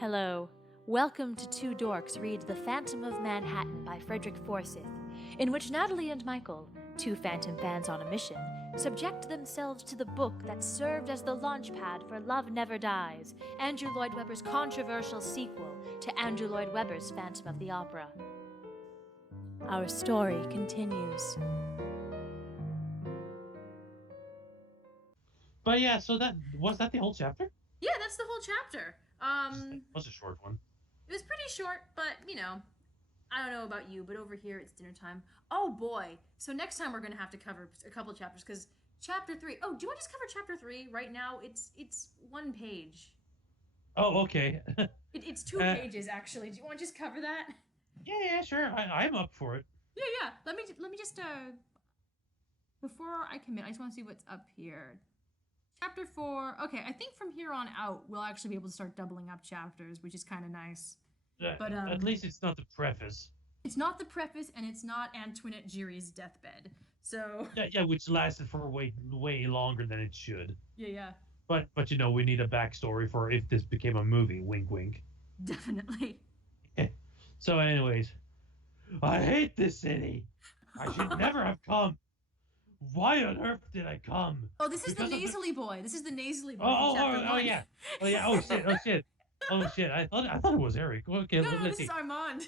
Hello. Welcome to Two Dorks Read The Phantom of Manhattan by Frederick Forsyth, in which Natalie and Michael, two Phantom fans on a mission, subject themselves to the book that served as the launchpad for Love Never Dies, Andrew Lloyd Webber's controversial sequel to Andrew Lloyd Webber's Phantom of the Opera. Our story continues. But yeah, so that was that the whole chapter? Yeah, that's the whole chapter. That was a short one. It was pretty short, but I don't know about you, but over here it's dinner time. Oh boy! So next time we're gonna have to cover a couple chapters because chapter 3. Oh, do you want to just cover chapter 3 right now? It's one page. Oh, okay. It's 2 pages actually. Do you want to just cover that? Yeah, sure. I'm up for it. Yeah. Let me just before I commit, I just want to see what's up here. Chapter 4. Okay, I think from here on out, we'll actually be able to start doubling up chapters, which is kind of nice. But at least it's not the preface. It's not the preface, and it's not Antoinette Giry's deathbed. So yeah, which lasted for way longer than it should. Yeah. But we need a backstory for if this became a movie. Wink, wink. Definitely. So, anyways, I hate this city. I should never have come. Why on earth did I come? Oh, this is the nasally boy. This is the nasally boy. Oh yeah. Oh shit. I thought it was Eric. Okay, no, let's this see. is Armand.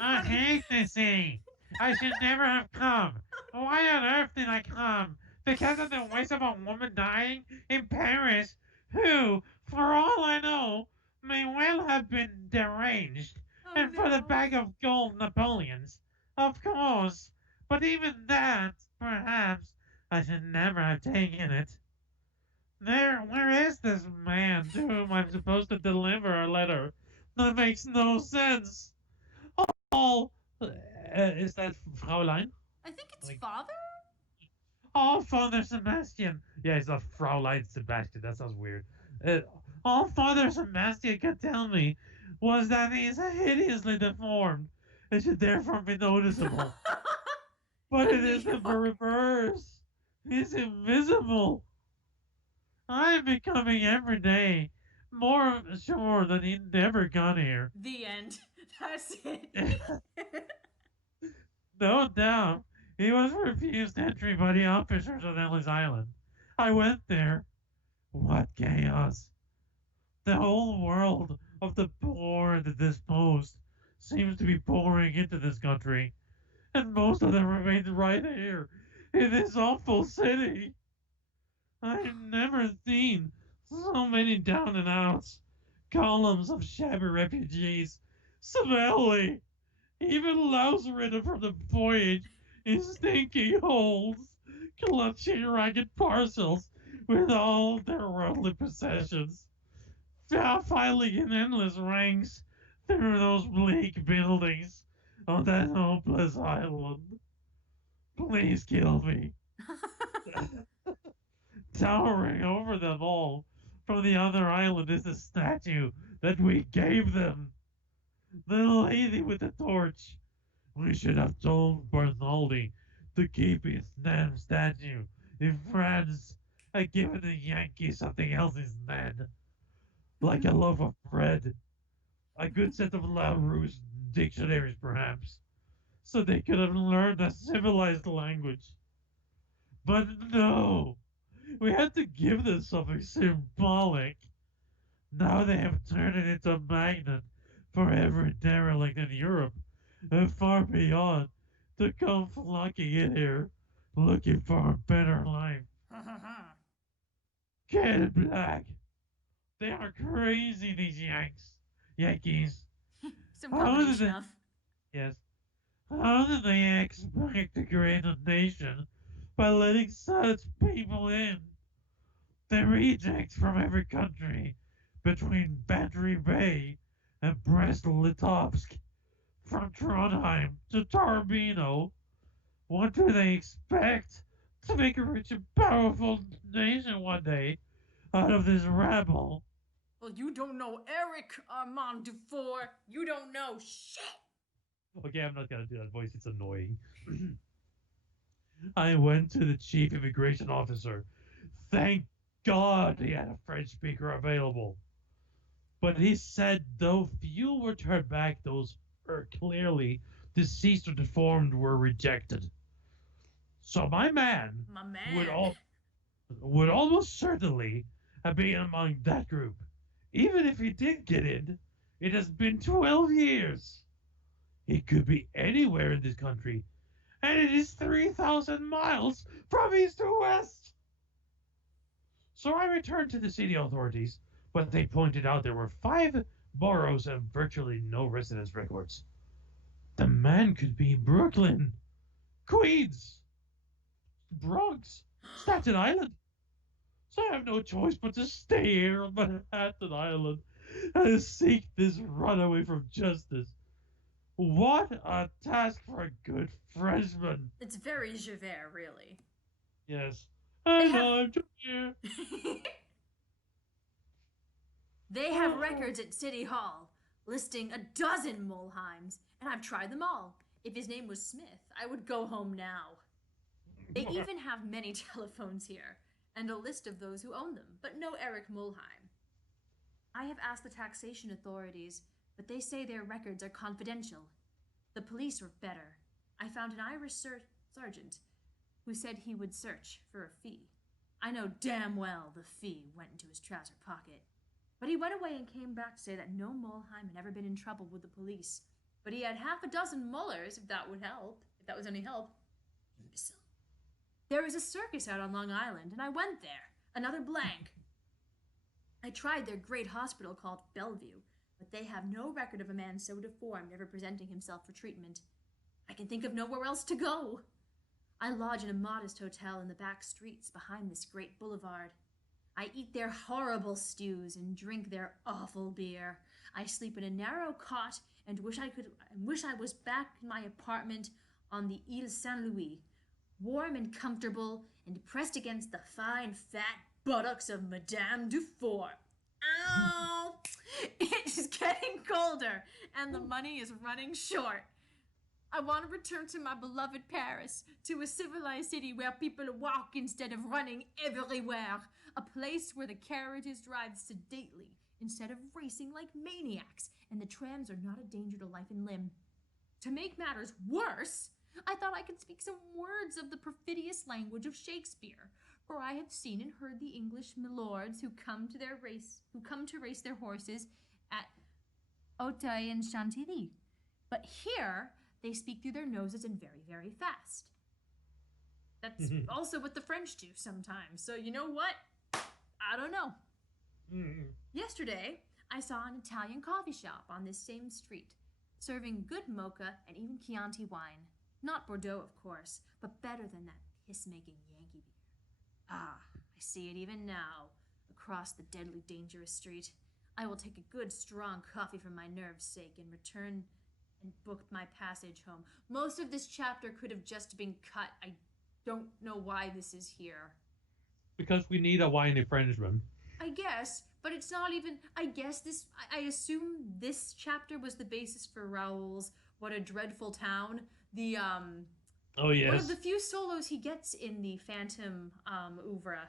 I hate this city. I should never have come. Why on earth did I come? Because of the waste of a woman dying in Paris, who, for all I know, may well have been deranged. And for the bag of gold Napoleons, of course. But even that, perhaps, I should never have taken it. Where is this man to whom I'm supposed to deliver a letter? That makes no sense. Oh, is that Fraulein? I think it's Father? Oh, Father Sebastian. Yeah, it's not Fraulein Sebastian. That sounds weird. All Father Sebastian could tell me was that he is hideously deformed and should therefore be noticeable. But it isn't the reverse. He's invisible. I'm becoming every day more sure that he never got here. The end. That's it. No doubt, he was refused entry by the officers on Ellis Island. I went there. What chaos. The whole world of the poor and the disposed seems to be pouring into this country. And most of them remain right here, in this awful city. I've never seen so many down and outs, columns of shabby refugees, smelly, even louse-ridden from the voyage in stinky holes, clutching ragged parcels with all their worldly possessions, filing in endless ranks through those bleak buildings on that hopeless island. Please kill me. Towering over them all from the other island is the statue that we gave them. The lady with the torch. We should have told Bernaldi to keep his damn statue in France and given the Yankees something else instead. Like a loaf of bread. A good set of LaRouche dictionaries, perhaps, so they could have learned a civilized language. But no, we had to give them something symbolic. Now they have turned it into a magnet for every derelict in Europe and far beyond to come flocking in here looking for a better life. Get it black. They are crazy, these Yankees. Some combination of. Yes. How did they expect to create a nation by letting such people in? The rejects from every country between Battery Bay and Brest-Litovsk, from Trondheim to Tarbino. What do they expect? To make a rich and powerful nation one day out of this rabble? Well, you don't know Eric, Armand Dufour. You don't know shit. Okay, I'm not gonna do that voice. It's annoying. I went to the chief immigration officer. Thank God he had a French speaker available. But he said though few were turned back, those were clearly deceased or deformed were rejected. So my man My would man. all would almost certainly have been among that group. Even if he did get in, it has been 12 years. He could be anywhere in this country, and it is 3,000 miles from east to west. So I returned to the city authorities, but they pointed out there were 5 boroughs and virtually no residence records. The man could be in Brooklyn, Queens, Bronx, Staten Island. So I have no choice but to stay here on Manhattan Island and seek this runaway from justice. What a task for a good Frenchman! It's very Javert, really. Yes. They And have I'm just here. they have records at City Hall listing a dozen Mulheims, and I've tried them all. If his name was Smith, I would go home now. They even have many telephones here, and a list of those who own them, but no Eric Mulheim. I have asked the taxation authorities, but they say their records are confidential. The police were better. I found an Irish sergeant who said he would search for a fee. I know damn well the fee went into his trouser pocket. But he went away and came back to say that no Mulheim had ever been in trouble with the police. But he had half a dozen Mullers, if that would help. If that was any help. Imbecile. There was a circus out on Long Island, and I went there. Another blank. I tried their great hospital called Bellevue, but they have no record of a man so deformed ever presenting himself for treatment. I can think of nowhere else to go. I lodge in a modest hotel in the back streets behind this great boulevard. I eat their horrible stews and drink their awful beer. I sleep in a narrow cot and wish I was back in my apartment on the Ile Saint-Louis, warm and comfortable and pressed against the fine fat buttocks of Madame Dufour. Ow! It is getting colder and the money is running short. I want to return to my beloved Paris, to a civilized city where people walk instead of running everywhere, a place where the carriages drive sedately instead of racing like maniacs, and the trams are not a danger to life and limb. To make matters worse, I thought I could speak some words of the perfidious language of Shakespeare, for I have seen and heard the English milords who come to race their horses at Auteuil and Chantilly. But here they speak through their noses and very, very fast. That's also what the French do sometimes. So you know what? I don't know. Yesterday, I saw an Italian coffee shop on this same street, serving good mocha and even Chianti wine. Not Bordeaux, of course, but better than that piss-making Yankee beer. Ah, I see it even now, across the deadly dangerous street. I will take a good strong coffee for my nerves' sake and return and booked my passage home. Most of this chapter could have just been cut. I don't know why this is here. Because we need a whiny Frenchman. I guess, but it's not even. I assume this chapter was the basis for Raoul's What a Dreadful Town. The Oh yes. one of the few solos he gets in the Phantom oeuvre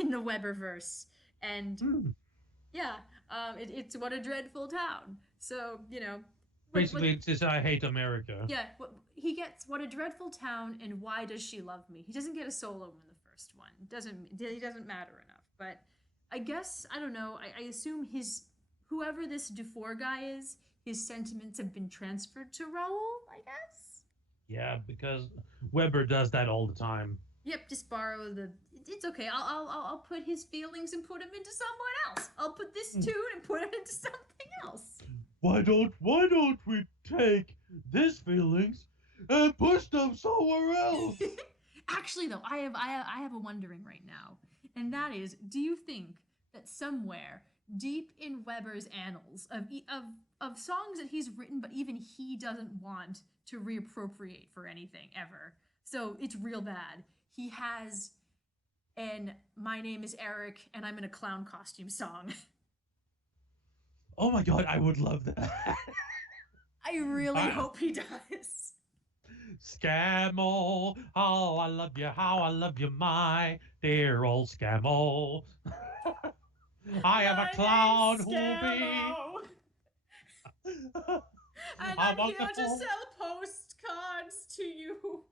in the Weberverse, and yeah, it's What a Dreadful Town. So you know, Basically, it's just I hate America. yeah, he gets What a Dreadful Town and Why Does She Love Me? He doesn't get a solo in the first one. He doesn't matter enough. But I guess I don't know. I assume whoever this Dufour guy is, his sentiments have been transferred to Raoul. I guess. Yeah, because Weber does that all the time. Yep, just borrow the. It's okay. I'll put his feelings and put him into someone else. I'll put this tune and put it into something else. Why don't we take these feelings and push them somewhere else? Actually, though, I have a wondering right now, and that is, do you think that somewhere deep in Weber's annals of songs that he's written, but even he doesn't want to reappropriate for anything ever, so it's real bad, he has an "My Name is Eric and I'm in a clown costume" song? Oh my god, I would love that. I really hope he does. Scammo, oh I love you, how I love you, my dear old Scammo. I am a My clown name's who will be. Scarrow, and a I'm here to wonderful. sell postcards to you.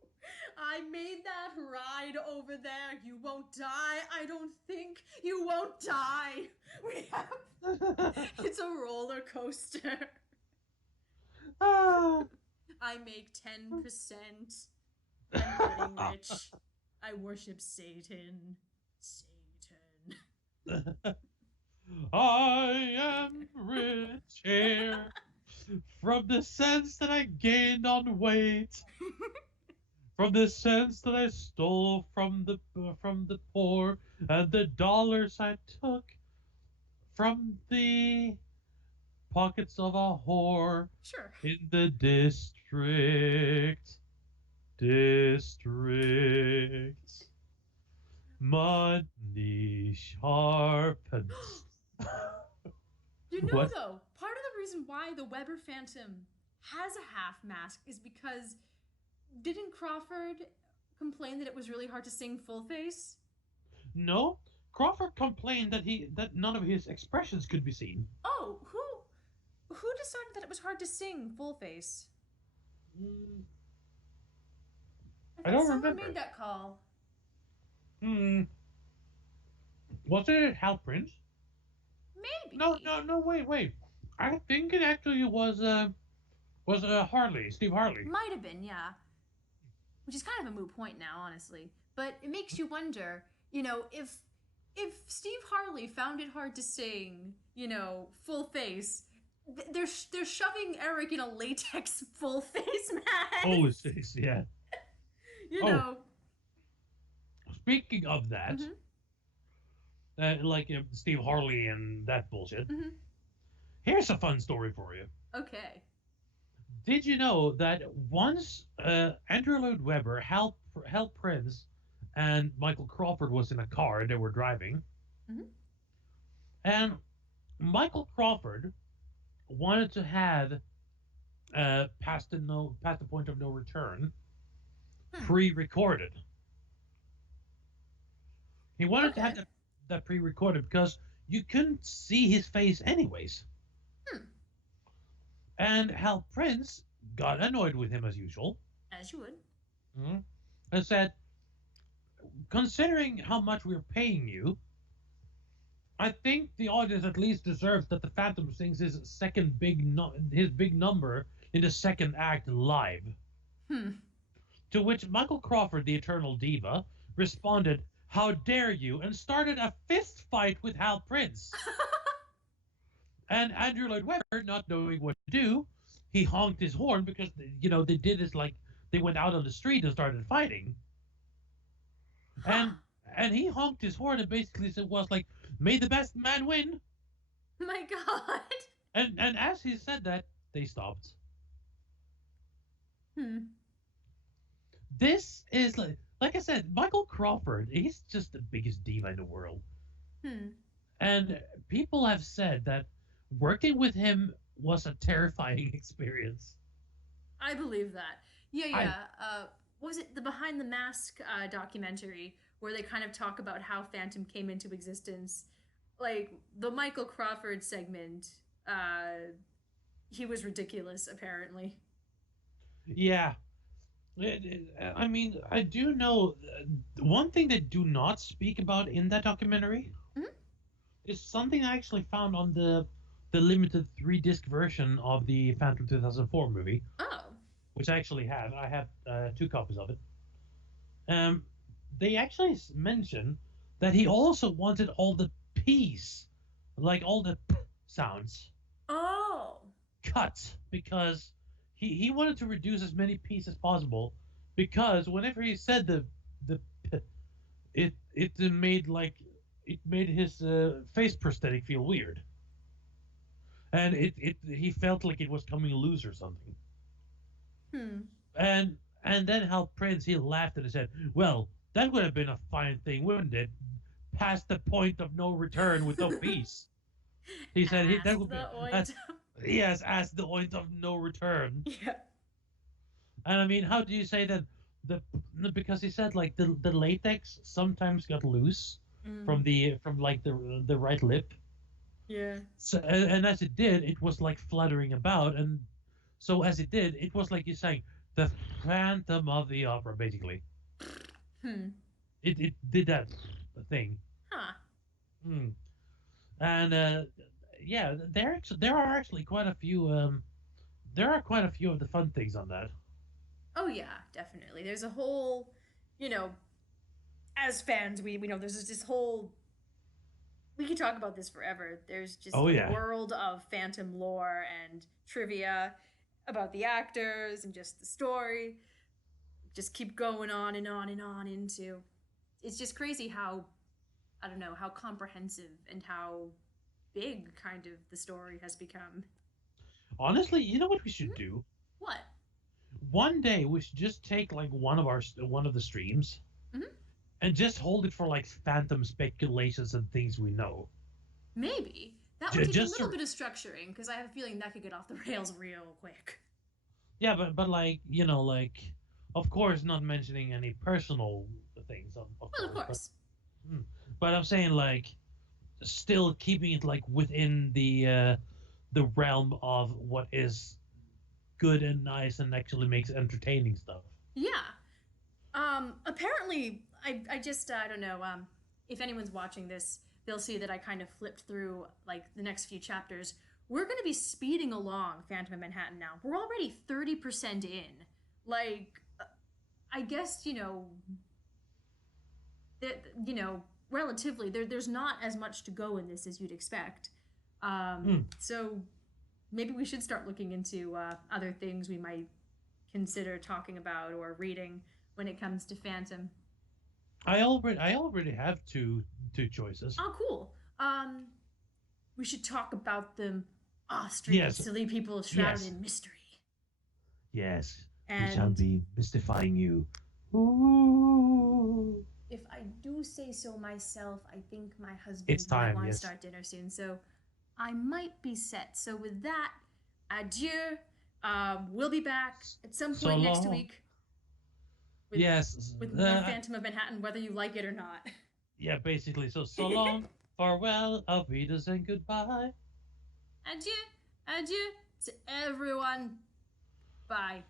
I made that ride over there. You won't die. I don't think you won't die. We have. It's a roller coaster. Ah. I make 10%. I'm getting rich. I worship Satan. Satan. I am rich here from the sense that I gained on weight, from the sense that I stole from the poor, and the dollars I took from the pockets of a whore Sure. in the district. Money sharpens. You know, What? though, part of the reason why the Weber Phantom has a half mask is because didn't Crawford complain that it was really hard to sing full face? No, Crawford complained that none of his expressions could be seen. Oh, who decided that it was hard to sing full face? Mm, I I thought don't someone remember. made that call. Was it Hal Prince? Maybe. No. Wait. I think it actually was Harley, Steve Harley. Might have been, yeah. Which is kind of a moot point now, honestly. But it makes you wonder, if Steve Harley found it hard to sing, full face, they're shoving Eric in a latex full face mask. Oh, it's yeah. You know. Speaking of that, like Steve Harley and that bullshit. Here's a fun story for you. Okay. Did you know that once Andrew Lloyd Webber, Hal Prince, and Michael Crawford was in a car and they were driving, and Michael Crawford wanted to have past the point of no return pre-recorded. He wanted to have that pre-recorded because you couldn't see his face anyways. And Hal Prince got annoyed with him as usual. As you would. And said, considering how much we're paying you, I think the audience at least deserves that the Phantom sings his big number in the second act live. To which Michael Crawford, the Eternal Diva, responded, "How dare you?" and started a fist fight with Hal Prince. And Andrew Lloyd Webber, not knowing what to do, he honked his horn because they did this like they went out on the street and started fighting. And he honked his horn and basically said was like, "May the best man win." My God. And as he said that, they stopped. This is like I said, Michael Crawford, he's just the biggest diva in the world. And people have said that working with him was a terrifying experience. I believe that. Yeah. Was it the Behind the Mask documentary where they kind of talk about how Phantom came into existence? Like, the Michael Crawford segment, he was ridiculous, apparently. Yeah. I mean, I do know one thing they do not speak about in that documentary is something I actually found on the limited 3-disc version of the Phantom 2004 movie. Oh. Which I actually have. I have 2 copies of it. They actually mention that he also wanted all the P's, like all the P sounds, cut because he wanted to reduce as many P's as possible because whenever he said the P, it made his face prosthetic feel weird, and he felt like it was coming loose or something. And then Hal Prince, he laughed and he said, "Well, that would have been a fine thing, wouldn't it? Past the point of no return with no peace." He said that would be yes, as the point of no return. Yeah. And I mean, how do you say that? Because he said the latex sometimes got loose from the right lip. Yeah. So, and as it did, it was like fluttering about, and so as it did, it was like you're saying the Phantom of the Opera, basically. Hmm. It did that thing. Huh. Hmm. And yeah, there are actually quite a few. There are quite a few of the fun things on that. Oh yeah, definitely. There's a whole, you know, as fans, we know there's this whole. We could talk about this forever. There's just Oh a yeah. world of Phantom lore and trivia about the actors and just the story. Just keep going on and on and on into. It's just crazy how I don't know how comprehensive and how big kind of the story has become. Honestly, you know what we should Mhm. do? What? One day we should just take like one of the streams Mm-hmm. and just hold it for like phantom speculations and things we know. Maybe that would take a Just little to, bit of structuring because I have a feeling that could get off the rails real quick. yeah, but like like of course not mentioning any personal things of Well, of course, course. hmm, but I'm saying like still keeping it like within the realm of what is good and nice and actually makes entertaining stuff. Yeah. Apparently, I just I don't know. If anyone's watching this, they'll see that I kind of flipped through like the next few chapters. We're going to be speeding along Phantom of Manhattan now. We're already 30% in. Like, I guess that relatively there's not as much to go in this as you'd expect. Hmm. So maybe we should start looking into other things we might consider talking about or reading when it comes to Phantom. I already have two choices. Oh, cool. We should talk about them off stream, Yes, silly people shrouded yes, in mystery. yes. We shall And be mystifying you. Ooh. if I do say so myself, I think my husband It's might time, want to yes. start dinner soon, so I might be set. So with that, adieu. We'll be back at some So point next long. week with Yes. more Phantom of Manhattan, whether you like it or not. Yeah, basically. So so long, farewell, auf Wiedersehen, goodbye. Adieu, adieu to everyone. Bye.